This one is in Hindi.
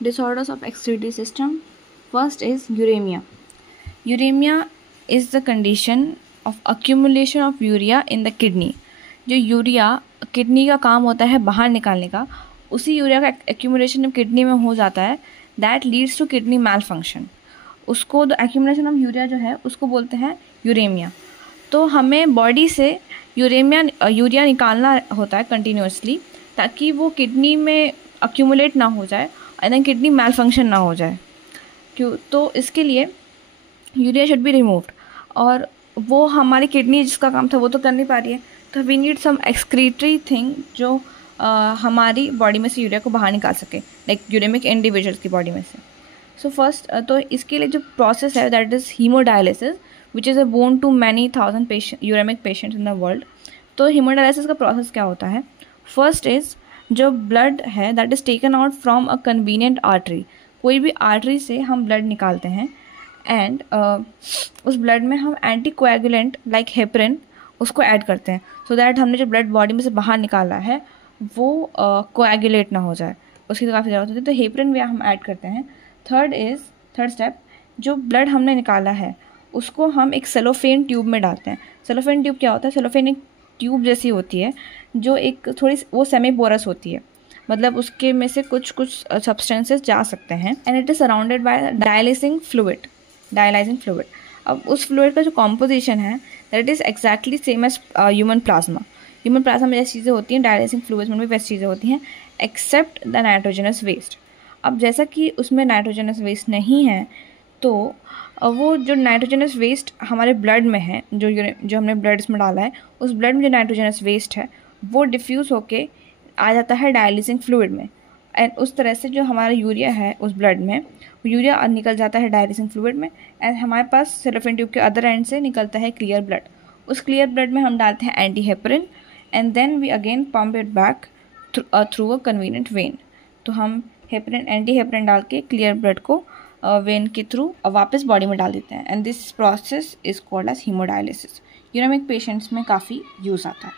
Disorders of excretory system. First is uremia. Uremia is the condition of accumulation of urea in the kidney. जो यूरिया किडनी का काम होता है बाहर निकालने का, उसी यूरिया का एक्यूमुलेशन जब किडनी में हो जाता है, that leads to kidney malfunction. उसको द एक्यूमुलेशन ऑफ यूरिया जो है उसको बोलते हैं यूरेमिया. तो हमें बॉडी से यूरिया निकालना होता है कंटिन्यूसली, ताकि वो किडनी में अक्यूमुलेट ना हो जाए and then kidney malfunction ना हो जाए. क्यों? तो इसके लिए यूरिया शुड बी रिमूव्ड, और वो हमारी किडनी जिसका काम था वो तो कर नहीं पा रही है, तो we need some excretory thing जो हमारी बॉडी में से यूरिया को बाहर निकाल सके, लाइक यूरेमिक इंडिविजुअल्स की बॉडी में से. सो फर्स्ट तो इसके लिए जो प्रोसेस है that is haemodialysis, which is a boon to many thousand uraemic patients in the world. तो हीमोडायलिसिस का प्रोसेस क्या होता है? फर्स्ट इज़ जो ब्लड है that is taken out from a convenient artery. कोई भी आर्टरी से हम ब्लड निकालते हैं एंड उस ब्लड में हम एंटी कोएगुलेंट लाइक हेपरिन उसको ऐड करते हैं, सो दैट हमने जो ब्लड बॉडी में से बाहर निकाला है वो कोएगुलेट ना हो जाए. उसकी तो काफ़ी ज़रूरत होती है, तो हेपरिन भी हम ऐड करते हैं. थर्ड स्टेप, जो ब्लड हमने निकाला है उसको हम एक सेलोफेन ट्यूब में डालते हैं. सेलोफेन ट्यूब क्या होता है? सेलोफेन एक ट्यूब जैसी होती है जो एक थोड़ी वो सेमी पोरस होती है, मतलब उसके में से कुछ सब्सटेंसेस जा सकते हैं, and it is surrounded by dialysing fluid. अब उस फ्लूइड का जो कॉम्पोजिशन है that is exactly same as human plasma. Human plasma में जैसी चीज़ें होती हैं डायलाइजिंग फ्लूइड्स में भी वैसी चीज़ें होती हैं, एक्सेप्ट द नाइट्रोजनस वेस्ट. अब जैसा कि उसमें नाइट्रोजनस वेस्ट नहीं है, तो वो जो नाइट्रोजनस वेस्ट हमारे ब्लड में है, जो हमने ब्लड में डाला है, उस ब्लड में जो नाइट्रोजनस वेस्ट है वो डिफ्यूज़ होके आ जाता है डायलिसिंग फ्लूइड में, एंड उस तरह से जो हमारा यूरिया है उस ब्लड में, वो यूरिया निकल जाता है डायलिसिंग फ्लूइड में, एंड हमारे पास सेलोफेन ट्यूब के अदर एंड से निकलता है क्लियर ब्लड. उस क्लियर ब्लड में हम डालते हैं anti heparin, and then we again pump it back through a convenient vein. तो हम एंटी हेपरिन डाल के क्लियर ब्लड को वेन के थ्रू वापस बॉडी में डाल देते हैं, and this process is called as haemodialysis. Uraemic patients में काफ़ी यूज़ आता है.